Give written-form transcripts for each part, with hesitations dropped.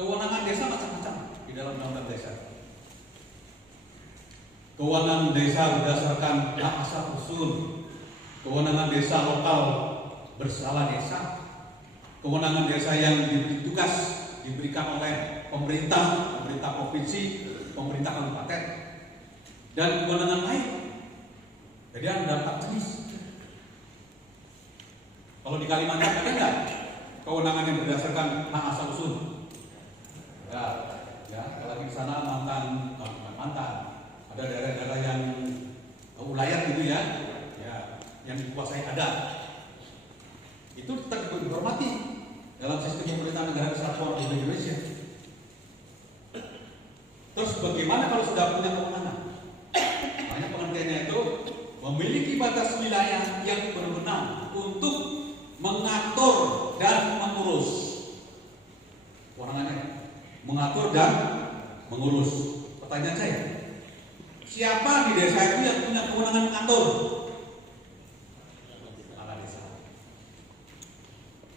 Kewenangan desa macam-macam di dalam undang-undang desa. Kewenangan desa berdasarkan hak asal usul, kewenangan desa lokal berskala desa, kewenangan desa yang tugas diberikan oleh pemerintah provinsi, pemerintah kabupaten, dan kewenangan lain. Jadi ada 4 jenis. Kalau di Kalimantan ada nggak kewenangan yang berdasarkan hak asal usul? Ya, apalagi di sana mantan, ada daerah-daerah yang wilayah gitu ya, yang dikuasai adat. Itu tetap dihormati dalam sistem pemerintahan negara kesatuan Republik Indonesia. Terus bagaimana kalau sudah punya kewenangan? Makanya pengertiannya itu memiliki batas wilayah yang berwenang untuk mengatur dan mengurus. Kewenangannya mengatur dan mengurus. Pertanyaan saya, siapa di desa itu yang punya kewenangan mengatur? Kepala desa.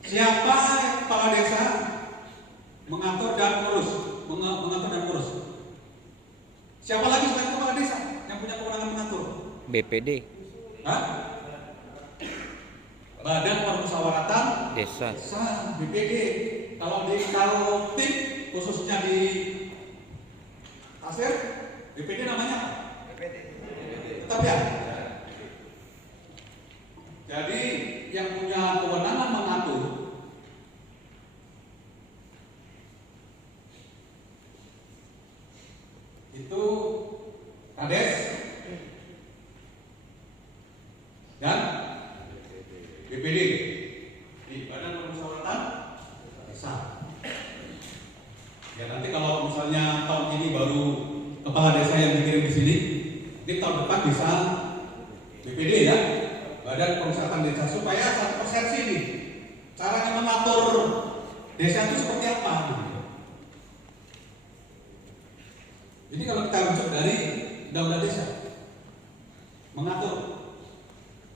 Siapa kepala desa mengatur dan mengurus? Mengatur dan mengurus. Siapa lagi selain kepala desa yang punya kewenangan mengatur? BPD. Hah? Badan Permusyawaratan Desa. BPD. Kalau tim khususnya di Tasir, BPD namanya apa? BPD. Tetap ya. Jadi yang punya kewenangan mengatur itu Kades dan BPD di Badan Permusyawaratan Desa. Ya nanti kalau misalnya tahun ini baru kepala desa yang dikirim di sini, ini tahun depan bisa BPD ya, Badan Permusyawaratan Desa, supaya satu persepsi nih caranya mengatur desa itu seperti apa. Jadi kalau kita rujuk dari undang-undang desa, mengatur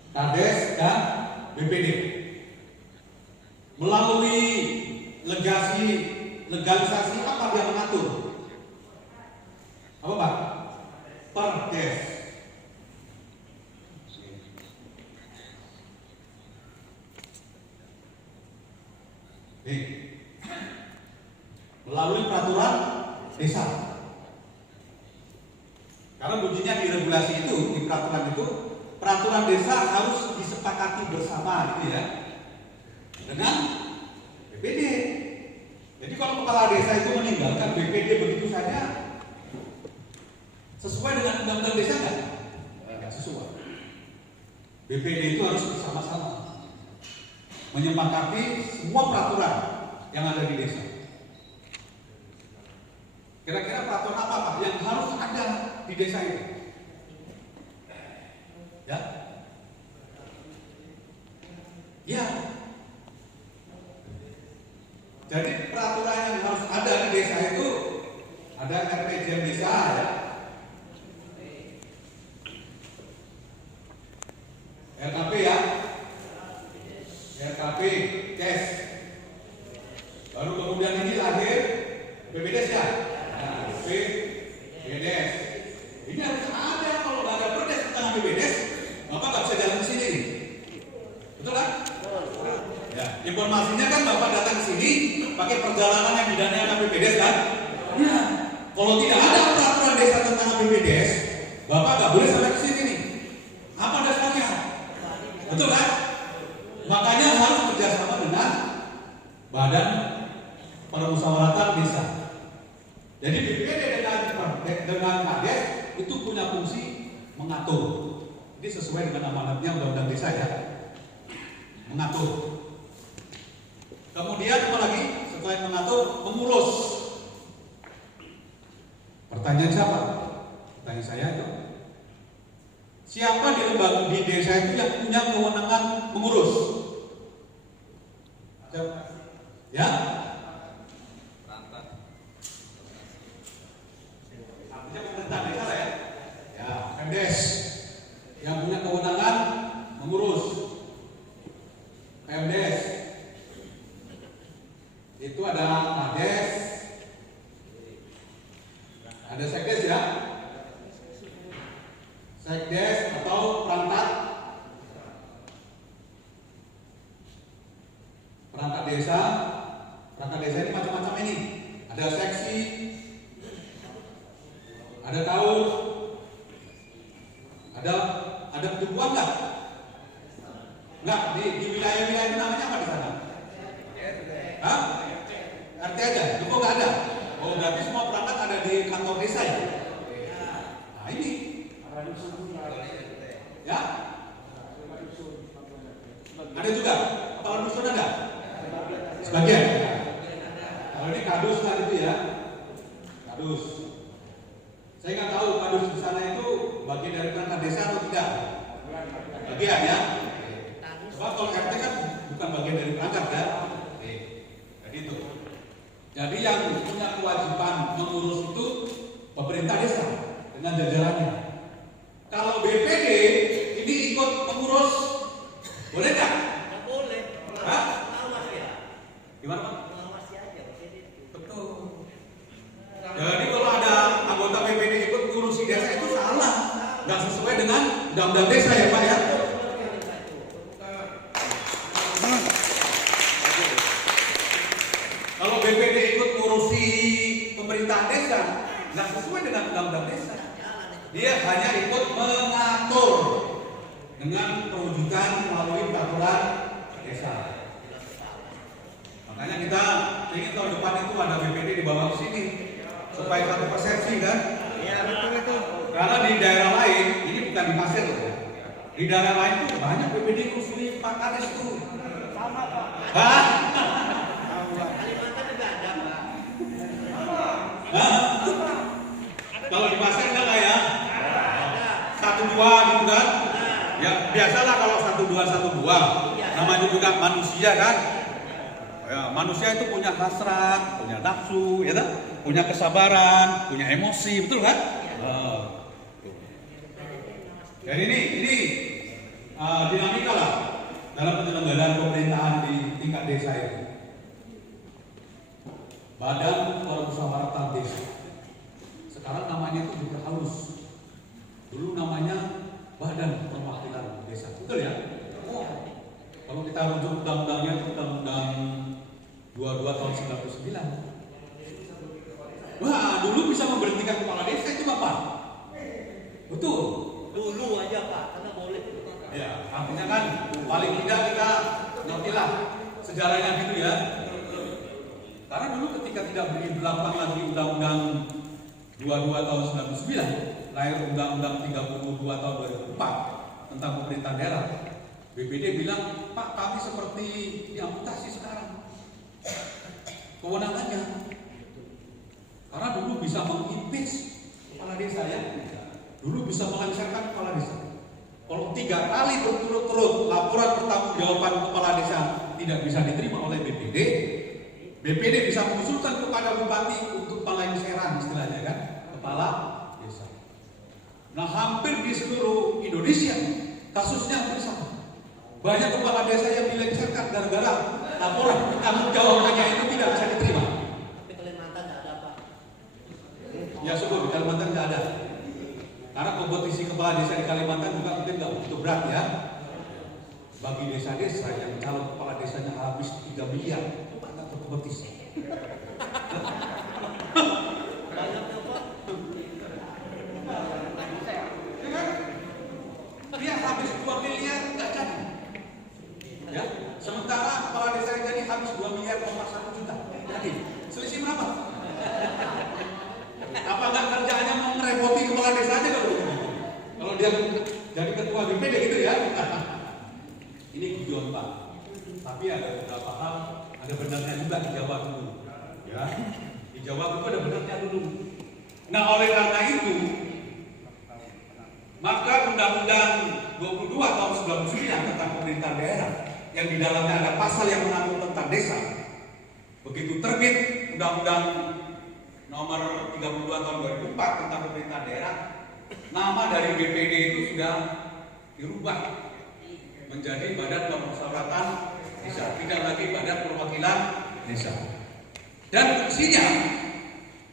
Kades dan BPD melalui legalisasi apa dia mengatur? Apa Pak? Perdes. Melalui peraturan desa. Karena bunyinya di regulasi itu, di peraturan desa harus disepakati bersama gitu ya, dengan BPD. Jadi kalau kepala desa itu meninggalkan BPD begitu saja, sesuai dengan undang-undang desa nggak sesuai. BPD itu harus bersama-sama menyepakati semua peraturan yang ada di desa. Kira-kira peraturan apa Pak yang harus ada di desa itu? Ya? Ya. Jadi peraturan yang harus ada di desa itu ada RPJM desa ya. RKP ya. RKP, KES. Baru kemudian ini lahir BPDes ya. BPDes. Ini harus ada, kalau nggak ada perdes tentang BPDes, Bapak nggak bisa jalan ke sini nih. Betul kan? Ya, informasinya kan Bapak datang ke sini pakai perjalanan yang didanai oleh BPDes kan? Ya. Kalau tidak ada peraturan desa tentang BPDes, Bapak nggak boleh sampai ke sini nih. Apa dasarnya? Betul kan? Makanya harus kerjasama dengan Badan Permusyawaratan Desa. Jadi BPD dengan Kades itu punya fungsi mengatur. Ini sesuai dengan amanatnya Undang-Undang Desa ya. Mengatur. Kemudian apa lagi? Setelah mengatur, mengurus. Pertanyaan siapa? Pertanyaan saya itu. Siapa di lembaga di desa itu yang punya kewenangan mengurus? Ya? Artinya pemerintah desa lah ya. Ya, Pemdes yang punya kewenangan mengurus. Pemdes itu ada Kades, Ada sekdes ya. Sekdes atau perangkat desa. Perangkat desa ini macam-macam ini. Ada seksi, ada taur, ada ketubuhan nggak? Nggak, di wilayah-wilayah itu namanya apa di sana? Hah? RT aja, itu nggak ada. Oh, berarti semua perangkat ada di kantor desa ya? Nah ini, ya? Ada juga, kepala dusun ada? Sebagian. Kalau ini kadus kan itu ya, kadus. Saya nggak tahu kadus di sana itu bagian dari perangkat desa atau tidak. Bagian ya. Sebab kalau RT kan bukan bagian dari perangkat kan. Jadi itu. Jadi yang punya kewajiban mengurus itu pemerintah desa dengan jajarannya. Kalau BPD ini ikut mengurus, boleh nggak? Nggak boleh. Hah? Pengawas ya. Gimana Pak? Pengawas aja. Betul. Jadi kalau ada anggota BPD ikut ngurusi desa itu salah, nggak sesuai dengan undang-undang desa ya Pak ya. Kalau BPD ikut ngurusi pemerintahan desa, nggak sesuai dengan undang-undang desa. Dia hanya ikut mengatur dengan perwujudan melalui peraturan desa. Makanya kita ingin tahun depan itu ada BPD dibawa ke sini supaya satu persepsi kan? Iya betul itu. Karena di daerah lain ini bukan di Pasir loh. Di daerah lain tuh banyak BPD khusus Pak Kades tuh. Sama Pak. Hah? Kalimantan juga ada Pak. Hah? Kalau di Pasir enggak lah ya? Ada. 1-2 gitu kan? Ya biasalah kalau 1-2. Namanya juga manusia kan? Ya, manusia itu punya hasrat, punya nafsu, ya kan? Punya kesabaran, punya emosi, betul kan? Jadi ini dinamika lah dalam penyelenggaraan pemerintahan di tingkat desa itu. Badan Permusyawaratan Desa. Sekarang namanya itu juga halus. Dulu namanya Badan Perwakilan Desa, betul ya? Kalau kita rujuk undang-undangnya itu undang-undang 22 tahun 99. Wah, dulu bisa memberhentikan kepala desa itu Bapak. Betul. Dulu aja Pak, karena boleh. Ya, artinya kan paling tidak kita ngertilah sejarahnya gitu ya. Karena dulu ketika tidak berlaku lagi undang-undang 22 tahun 99, lahir undang-undang 32 tahun 2004 tentang pemerintahan daerah. BPD bilang, Pak, kami seperti diamputasi sekarang kewenangannya. Karena dulu bisa mengimpeach kepala desa ya. Dulu bisa melengsarkan kepala desa. Kalau 3 kali berturut-turut laporan pertanggungjawaban kepala desa tidak bisa diterima oleh BPD, BPD bisa mengusulkan kepada bupati untuk pelengseran istilahnya kan, kepala desa. Nah hampir di seluruh Indonesia kasusnya hampir sama. Banyak kepala desa yang dilengsarkan gara-gara laporan pertanggungjawabannya itu tidak bisa diterima. Tapi Kalimantan nggak ada Pak. Ya syukur di Kalimantan nggak ada. Karena kompetisi kepala desa di Kalimantan juga mungkin nggak begitu berat ya. Bagi desa-desa yang calon kepala desanya habis 3 miliar, itu nggak berkompetisi. Banyaknya Pak. Dia habis 2 miliar nggak jadi. Ya, sementara kepala desa yang jadi habis 2 miliar 1 juta. Jadi selisih berapa? Apa nggak kerjaannya mau ngerepoti kepala desa aja kalau dia jadi ketua BPD gitu ya? Ini guyon Pak. Tapi ada beberapa hal, ada benarnya juga dijawab dulu. Ya, dijawab itu ada benarnya dulu. Nah oleh karena itu, maka Undang-Undang 22 tahun 99 tentang pemerintahan daerah yang di dalamnya ada pasal yang mengatur tentang desa. Begitu terbit Undang-Undang nomor 32 tahun 2004 tentang pemerintahan daerah, nama dari BPD itu sudah dirubah menjadi Badan Permusyawaratan Desa, tidak lagi Badan Perwakilan Desa. Dan fungsinya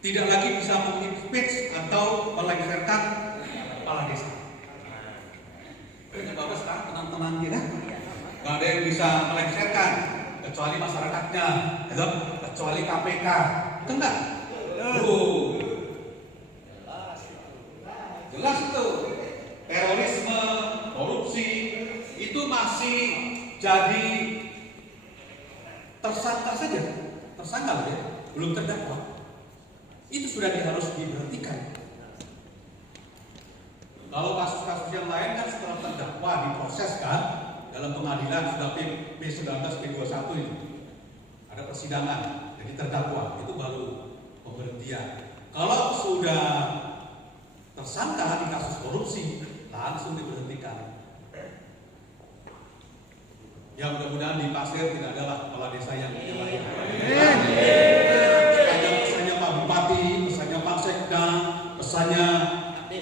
tidak lagi bisa mengimpeach atau melengsarkan kepala desa. Ini Bapak sekarang tenang-tenang ya kan? Gak ada yang bisa melengsarkan kecuali masyarakatnya, gitu? Kecuali KPK, itu enggak? Jelas itu. Terorisme, korupsi itu masih jadi tersangka saja, tersangka ya, belum terdakwa. Itu sudah harus diberhentikan. Kalau kasus-kasus yang lain kan setelah terdakwa diproses kan dalam pengadilan sudah P19 P21 itu ada persidangan jadi terdakwa itu baru pemberhentian. Kalau sudah tersangka di kasus korupsi langsung diberhentikan. Ya mudah-mudahan di Pasir tidak adalah kepala desa yang menyalahi. Pesannya Pak Bupati, pesannya Pak Sekda, pesannya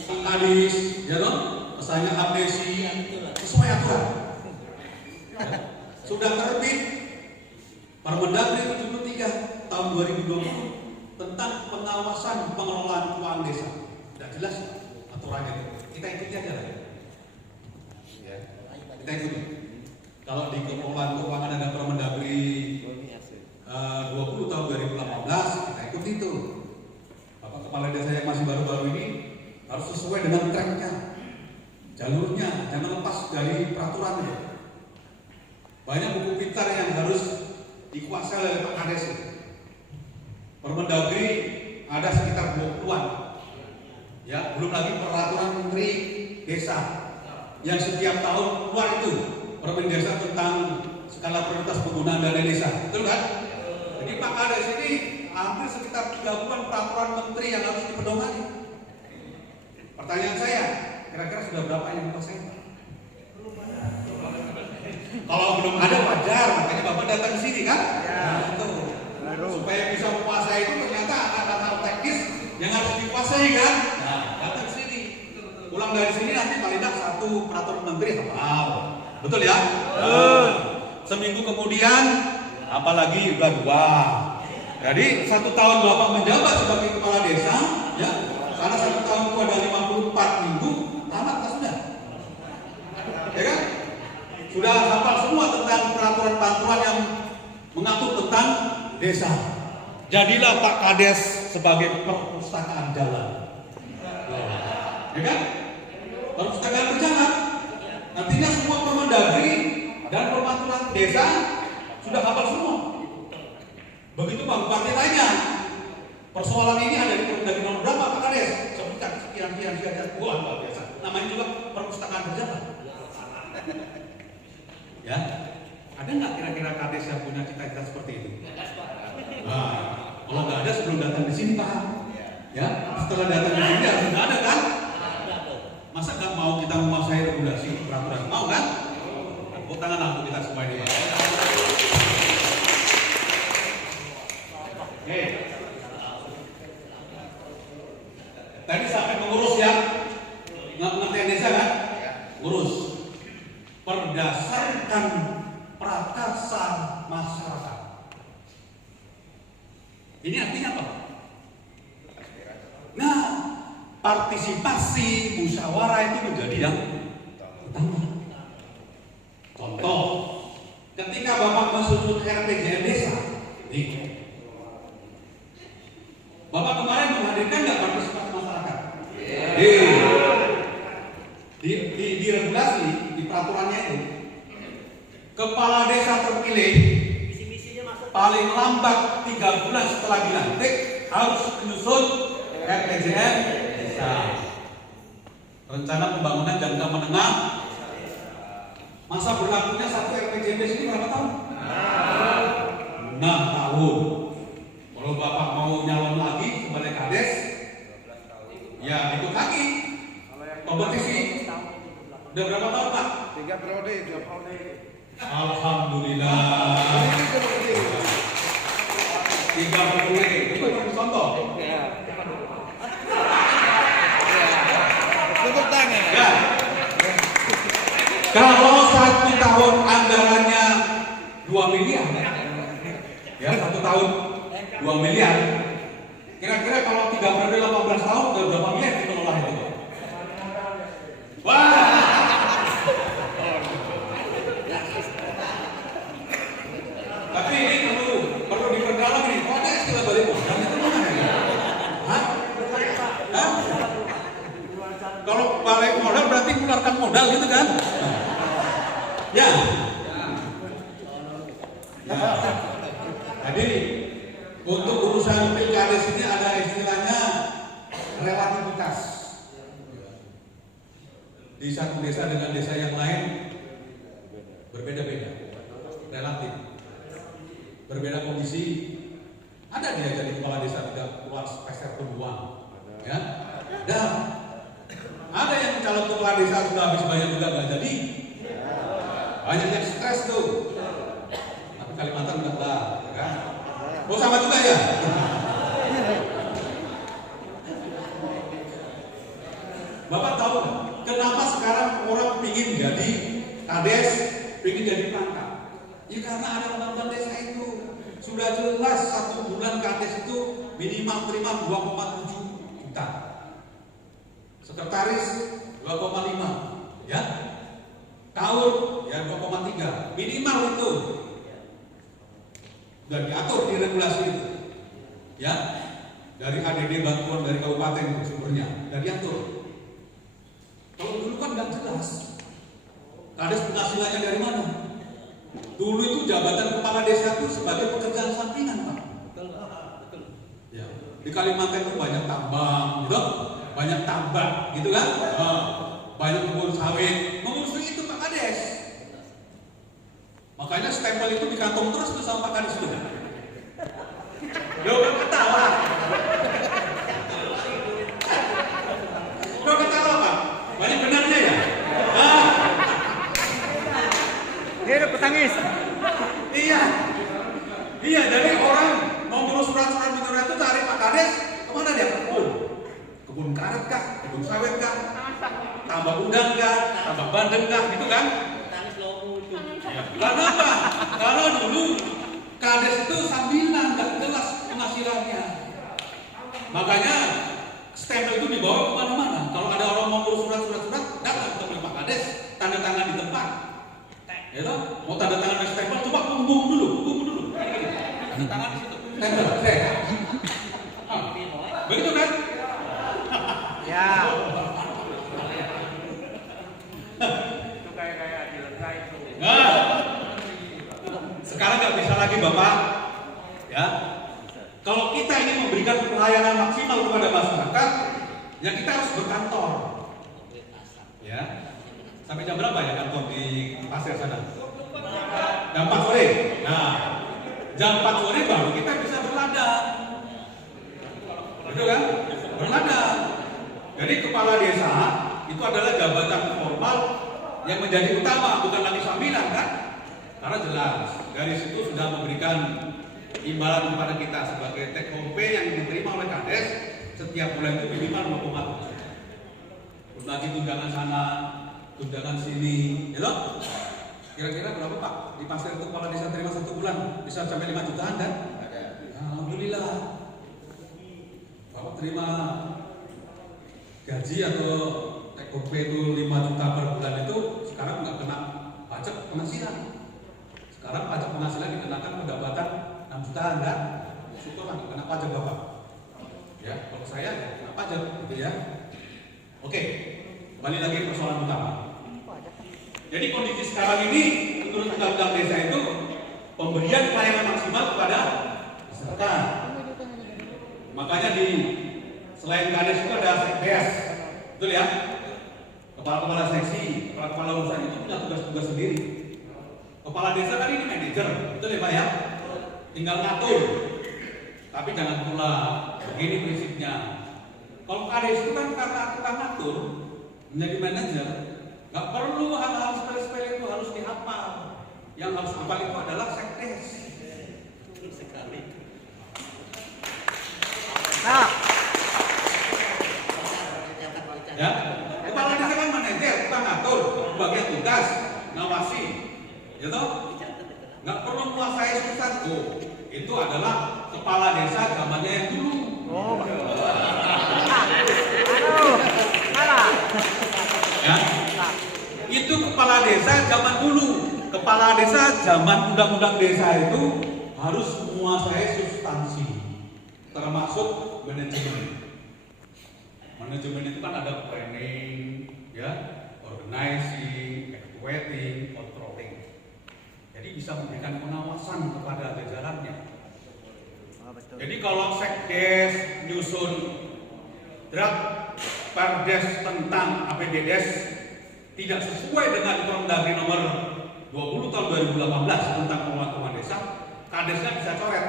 Kadis, ya dong, pesannya amnesti, sesuai aturan. Ya. Sudah terbit Permendagri 73 tahun 2020 tentang pengawasan pengelolaan keuangan desa. Tidak jelas aturannya. Kita ikuti aja lah. Ya. Kita ikuti. Kalau di pengelolaan keuangan ada Permendagri 20 tahun 2018, kita ikuti itu. Bapak kepala desa yang masih baru-baru ini harus sesuai dengan tracknya, jalurnya, jangan lepas dari peraturannya. Banyak buku pintar yang harus dikuasai oleh Pak Kades. Permendagri ada sekitar 20-an, ya belum lagi peraturan Menteri Desa yang setiap tahun keluar itu Permen Desa tentang skala prioritas penggunaan dana desa, betul kan? Jadi Pak Kades ini hampir sekitar 30-an peraturan Menteri yang harus dipedomani. Pertanyaan saya, kira-kira sudah berapa yang dikuasai? Kalau belum ada wajar, makanya Bapak datang ke sini kan? Ya. Itu. Supaya bisa menguasai itu ternyata ada hal teknis yang harus dikuasai kan? Nah, datang ke sini. Pulang dari sini nanti paling tidak satu peraturan menteri hafal. Betul ya? Seminggu kemudian, apalagi udah 2. Jadi 1 tahun Bapak menjabat sebagai kepala desa, ya. Karena 1 tahun itu ada 54 minggu, tamat kan sudah, ya kan? Sudah hafal semua tentang peraturan-peraturan yang mengatur tentang desa. Jadilah Pak Kades sebagai perpustakaan jalan, ya kan? Perpustakaan berjalan. Nantinya semua Permendagri dan peraturan desa sudah hafal semua. Begitu Pak Bupati tanya, persoalan ini ada di Permendagri nomor berapa Pak Kades? Sebutkan sekian. Wah luar biasa. Namanya juga perpustakaan berjalan. Ya, ada nggak kira-kira Kades yang punya cita-cita seperti itu? Nah, kalau nggak ada sebelum datang di sini Pak. Ya, setelah datang di sini harus nggak ada kan? Masa nggak mau kita menguasai regulasi peraturan? Mau kan? Tepuk tangan untuk kita semua ini. Oke. Tadi sampai mengurus ya, ngerti desa kan? Urus. Berdasarkan prakarsa masyarakat. Ini artinya apa? Nah, partisipasi musyawarah itu menjadi yang utama. Contoh, ketika Bapak mensudut RPJM desa, nih, Bapak kemarin menghadirkan nggak partisipasi masyarakat? Di regulasi, di peraturannya itu, kepala desa terpilih paling lambat 3 bulan setelah dilantik harus menyusun RPJM desa, rencana pembangunan jangka menengah. Masa berlakunya satu RPJM desa ini berapa tahun? 6 tahun. Kalau Bapak mau nyalon lagi sebagai Kades, ya ikut lagi kompetisi. Udah berapa tahun Pak? 3 periode, 2 periode. Alhamdulillah. 3 periode. Itu contoh. Tepuk tangan. Ya. Kalau 1 tahun anggarannya 2 miliar, ya 1 tahun 2 miliar, Kira-kira kalau 3 periode 18 tahun udah berapa miliar dikelola itu? Wah. Tapi ini perlu diperdalam nih. Kok ada istilah balik modal itu mana ya? Hah? Hah? Kalau balik modal berarti mengeluarkan modal gitu kan? Ya. Jadi untuk urusan pilkades ini ada istilahnya relativitas. Di satu desa dengan desa yang lain berbeda-beda, relatif, berbeda kondisi. Ada dia jadi kepala desa tidak keluar peser pun uang, ya. Dan ada yang calon kepala desa sudah habis banyak juga nggak jadi. Banyak yang stres tuh. Tapi Kalimantan udah lah, ya kan? Oh sama juga ya. Bapak tahu kenapa sekarang orang pingin jadi kades, pingin jadi perangkat? Ya karena ada undang-undang desa itu. Sudah jelas 1 bulan kades itu minimal terima 2,7 juta. Sekretaris 2,5, ya. Tahun ya 2,3 minimal itu. Dan diatur di regulasi itu, ya, dari ADD bantuan dari kabupaten sumbernya, dan diatur. Kalau dulu kan nggak jelas, kades penghasilannya dari mana? Dulu itu jabatan kepala desa itu sebagai pekerjaan sampingan, Pak. Ya, di Kalimantan itu banyak tambang, gitu, banyak tambak, gitu kan? Banyak kebun sawit, mengurus itu Pak Kades. Makanya stempel itu di kantong terus tuh sama Pak Kades itu. Lo kan ketawa. Lo ketawa Pak. Banyak benarnya ya. Dia udah petangis. Iya. Iya, jadi orang mau ngurus surat-surat menyurat itu cari Pak Kades kemana dia? Kebun karet kah? Kebun sawit kah? Tambak udang kah? Tambak bandeng kah? Gitu kan? Karena apa? Karena dulu kades itu sambilan, nggak jelas penghasilannya. Makanya stempel itu dibawa kemana-mana. Kalau ada orang mau ngurus surat-surat, datang ke Pak Kades, tanda tangan di tempat. Ya toh? Mau tanda tangan stempel, coba tunggu dulu. Tanda tangan di situ. Stempel, begitu kan? Ya. Itu kayak dilega itu. Nah, sekarang nggak bisa lagi Bapak, ya. Kalau kita ingin memberikan pelayanan maksimal kepada masyarakat, ya kita harus berkantor, ya. Sampai jam berapa ya kantor di pasir sana? Jam 4 sore. Nah, jam 4 sore baru kita bisa berladang, betul kan? Berladang. Jadi kepala desa itu adalah jabatan formal yang menjadi utama, bukan lagi sambilan kan? Karena jelas dari situ sudah memberikan imbalan kepada kita sebagai take home pay yang diterima oleh Kades setiap bulan itu minimal 2,7. Berbagi tunjangan sana, tunjangan sini, ya loh. Kira-kira berapa Pak? Di pasir itu kepala desa terima 1 bulan bisa sampai 5 jutaan kan? Alhamdulillah. Bapak terima gaji atau take home pay itu 5 juta per bulan itu sekarang nggak kena pajak penghasilan. Sekarang pajak penghasilan dikenakan pendapatan 6 jutaan kan? Syukurlah nggak kena pajak Bapak. Ya, kalau saya kena pajak gitu ya. Oke, kembali lagi ke persoalan utama. Jadi kondisi sekarang ini menurut undang-undang desa itu pemberian pelayanan maksimal kepada masyarakat. Makanya di selain Kades itu ada sekdes, betul ya? Kepala-kepala seksi, kepala-kepala urusan itu punya tugas-tugas sendiri. Kepala desa kan ini manajer, betul ya Pak ya? Tinggal ngatur. Tapi jangan pula begini prinsipnya. Kalau Kades itu kan karena tukang ngatur, menjadi manajer, nggak perlu hal-hal sepele-sepele itu harus dihafal. Yang harus hafal itu adalah sekdes. Sekali. Nah, Ya, kepala desa kan manajer, tukang ngatur, bagian tugas, ngawasi, ya toh? Nggak perlu menguasai substansi. Oh, itu adalah kepala desa zamannya yang dulu. oh kepala desa zaman dulu. Kepala desa zaman undang-undang desa itu harus menguasai substansi, termasuk manajemen. Manajemen itu kan ada planning, ya, organizing, evaluating, controlling. Jadi bisa memberikan pengawasan kepada jajarannya. Jadi kalau sekdes nyusun draft perdes tentang APBDes tidak sesuai dengan Permendagri nomor 20 tahun 2018 tentang pengelolaan keuangan desa, kadesnya bisa coret.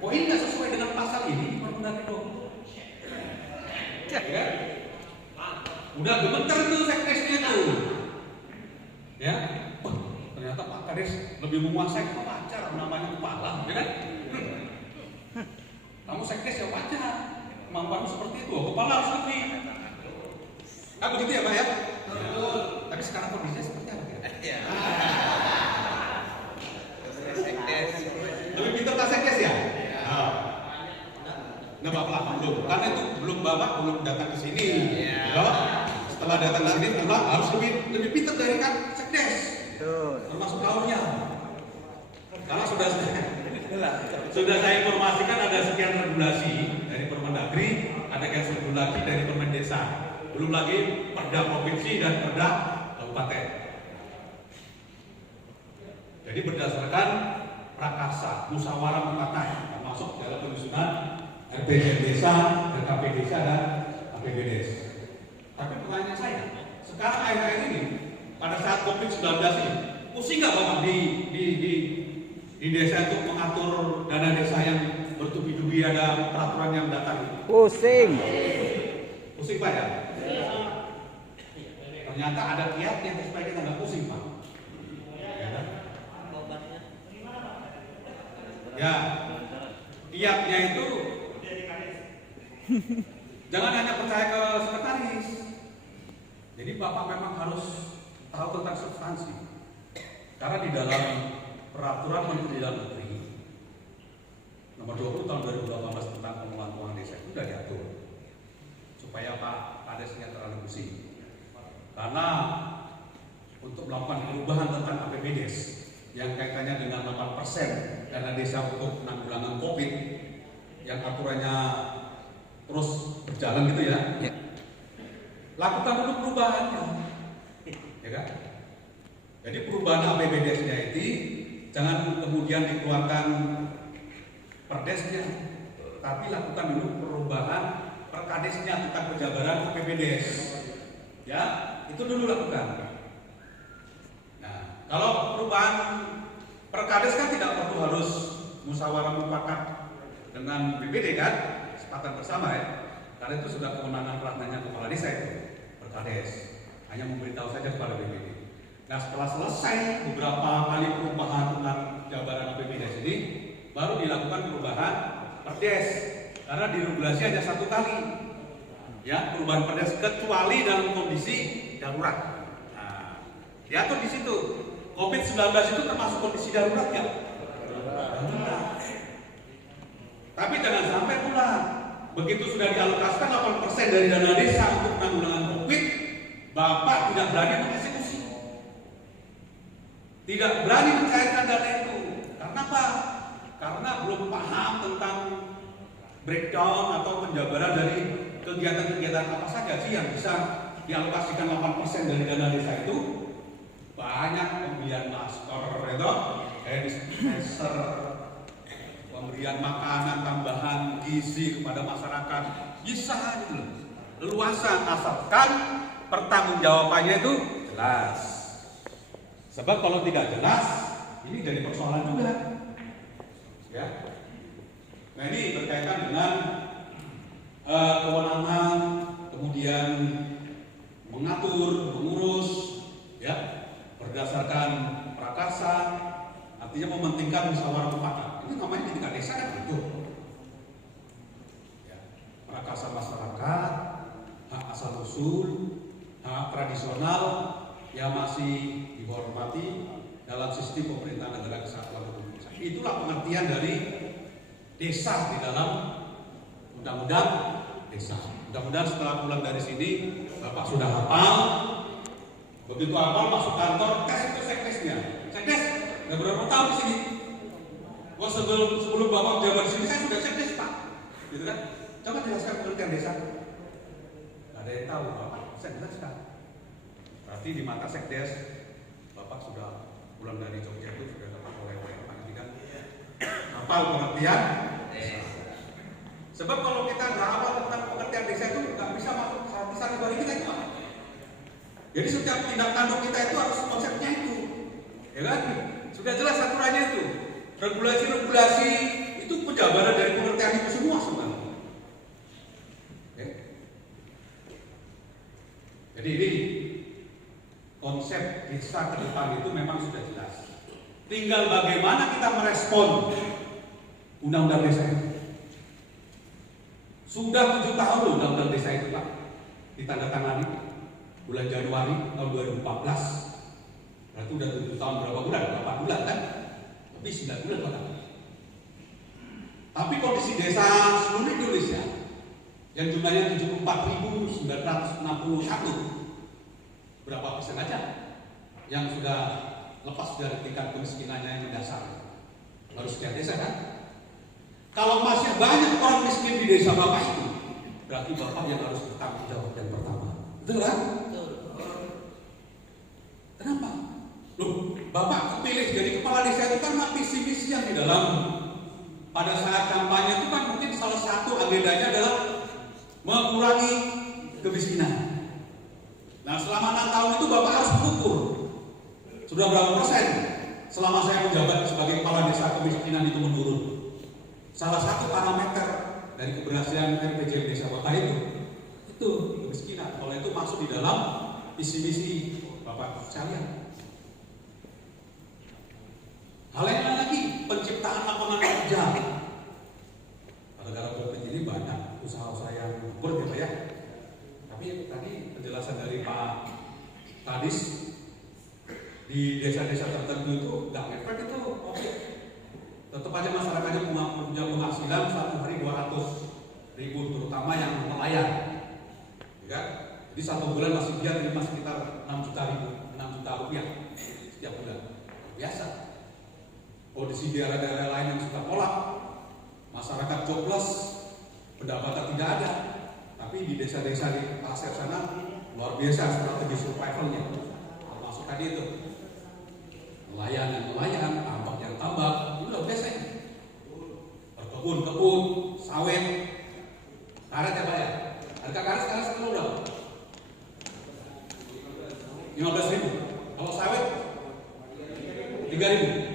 Oh ini nggak sesuai dengan pasal ini Permendagri 20. Ya, udah gemeter tuh sekdesnya tuh. Ya, ternyata Pak Kades lebih menguasai, wajar namanya kepala, ya kan? Kamu sekdes ya wajar, kemampuanmu seperti itu, kepala harus lebih. Nah begitu ya Pak ya? Tapi sekarang kondisinya seperti apa ya? Lebih pintar Pak sekdes ya? Nggak apa-apa, belum. Karena itu Bapak belum datang ke sini. Ya. Setelah datang ke sini, Bapak harus lebih pintar dari kan sekdes. Termasuk lawannya. Karena sudah saya informasikan ada sekian regulasi dari Permendagri, ada sekian regulasi dari Permendesa, belum lagi Perda provinsi dan Perda kabupaten. Jadi berdasarkan prakarsa, musyawarah mufakat, termasuk dalam penyusunan RPJMD desa, RKP desa dan APBDes. Tapi pertanyaan saya, sekarang akhir-akhir ini pada saat COVID-19 ini, pusing nggak Bapak di desa itu mengatur dana desa yang bertubi-tubi ada peraturan yang datang? Pusing. Pusing Pak ya? Ternyata ada kiatnya supaya kita nggak pusing Pak. Ya, kiatnya itu jangan hanya percaya ke sekretaris. Jadi Bapak memang harus tahu tentang substansi. Karena di dalam peraturan Menteri Dalam Negeri nomor 20 tahun 2018 tentang pengelolaan keuangan desa itu sudah diatur supaya Pak Kadesnya terlalu pusing. Karena untuk melakukan perubahan tentang APBDes yang kaitannya dengan 8% dana desa untuk penanggulangan COVID yang aturannya terus berjalan gitu ya. Lakukan dulu perubahannya, ya kan? Jadi perubahan APBDes-nya itu jangan kemudian dikeluarkan perdesnya, tapi lakukan dulu perubahan perkadesnya tentang penjabaran APBDes. Ya, itu dulu lakukan. Nah, kalau perubahan perkades kan tidak perlu harus musyawarah mufakat dengan BPD kan, kesepakatan bersama ya. Karena itu sudah kewenangan ranahnya kepala desa itu, perkades. Hanya memberitahu saja kepada BPD. Nah setelah selesai beberapa kali perubahan tentang jabaran APBDes ini, baru dilakukan perubahan perdes. Karena diregulasi hanya satu kali, ya perubahan perdes kecuali dalam kondisi darurat. Nah, diatur di situ. COVID-19 itu termasuk kondisi darurat ya. Darurat. Tapi jangan sampai pula begitu sudah dialokasikan 8% dari dana desa untuk penanggulangan COVID, Bapak tidak berani mengeksekusi. Tidak berani mencairkan dana itu. Karena apa? Karena belum paham tentang breakdown atau penjabaran dari kegiatan-kegiatan apa saja sih yang bisa dialokasikan 8% dari dana desa itu. Banyak pembelian masker itu, hand sanitizer, pemberian makanan tambahan gizi kepada masyarakat, bisa gitu loh. Luasan asalkan pertanggungjawabannya itu jelas. Sebab kalau tidak jelas, ini jadi persoalan juga. Ya. Nah ini berkaitan dengan kewenangan, kemudian mengatur, mengurus, ya berdasarkan prakarsa, artinya mementingkan musyawarah mufakat. Ini namanya di tingkat desa kan itu. Ya. Prakarsa masyarakat, hak asal usul, hak tradisional yang masih dihormati dalam sistem pemerintahan negara kesatuan Republik Indonesia. Itulah pengertian dari desa di dalam undang-undang desa. Mudah-mudahan setelah pulang dari sini Bapak sudah hafal Begitu apal masuk kantor, tes itu sekdesnya. Sekdes, udah berapa tahun di sini? Wah sebelum bapak jabat di sini saya sudah sekdes pak, gitu kan? Coba jelaskan pengertian desa. Gak ada yang tahu bapak, saya jelaskan. Berarti di mata sekdes, bapak sudah pulang dari Jogja itu sudah dapat oleh-oleh apa nanti kan? Hafal pengertian desa. Sebab kalau kita nggak hafal tentang pengertian desa itu nggak bisa masuk hati sanubari kita itu. Jadi setiap tindak tanduk kita itu harus konsepnya itu, ya kan? Sudah jelas aturannya itu. Regulasi-regulasi itu penjabaran dari pengertian itu semua sebenarnya. Oke? Jadi ini konsep desa ke depan itu memang sudah jelas. Tinggal bagaimana kita merespon undang-undang desa itu. Sudah 7 tahun loh undang-undang desa itu Pak ditandatangani bulan Januari tahun 2014. Berarti udah 7 tahun berapa bulan? 8 bulan kan? Lebih 9 bulan Pak. Tapi kondisi desa seluruh Indonesia yang jumlahnya 74.961, berapa persen aja yang sudah lepas dari tingkat kemiskinannya yang mendasar? Baru sekian desa kan? Kalau masih banyak orang miskin di desa Bapak itu, berarti Bapak yang harus bertanggung jawab yang pertama. Betul kan? Kenapa? Loh, Bapak kepilih jadi kepala desa itu kan visi-misi yang di dalam. Pada saat kampanye itu kan mungkin salah satu agendanya adalah mengurangi kemiskinan. Nah selama 6 tahun itu Bapak harus berukur sudah berapa persen selama saya menjabat sebagai kepala desa kemiskinan itu menurun. Salah satu parameter dari keberhasilan RPJM desa Bapak itu kemiskinan. Kalau itu masuk di dalam visi-misi Bapak sekalian. Hal yang lain lagi, penciptaan lapangan kerja. Gara-gara COVID ini banyak usaha-usaha yang gugur gitu ya. Tapi tadi penjelasan dari Pak Kadis di desa-desa tertentu itu nggak ngefek itu oke. Tetap aja masyarakatnya punya penghasilan satu hari 200.000, terutama yang nelayan, ya kan? Jadi satu bulan masih dia terima sekitar 6 juta rupiah setiap bulan, biasa. Kondisi daerah-daerah lain yang sudah kolap, masyarakat jobless, pendapatan tidak ada, tapi di desa-desa di pasir sana luar biasa strategi survivalnya, termasuk tadi itu nelayan yang nelayan, tambak yang tambak, itu luar biasa ini. Berkebun, sawit, karet ya Pak ya? Harga karet sekarang sekilo berapa? 15.000. Kalau sawit 3.000.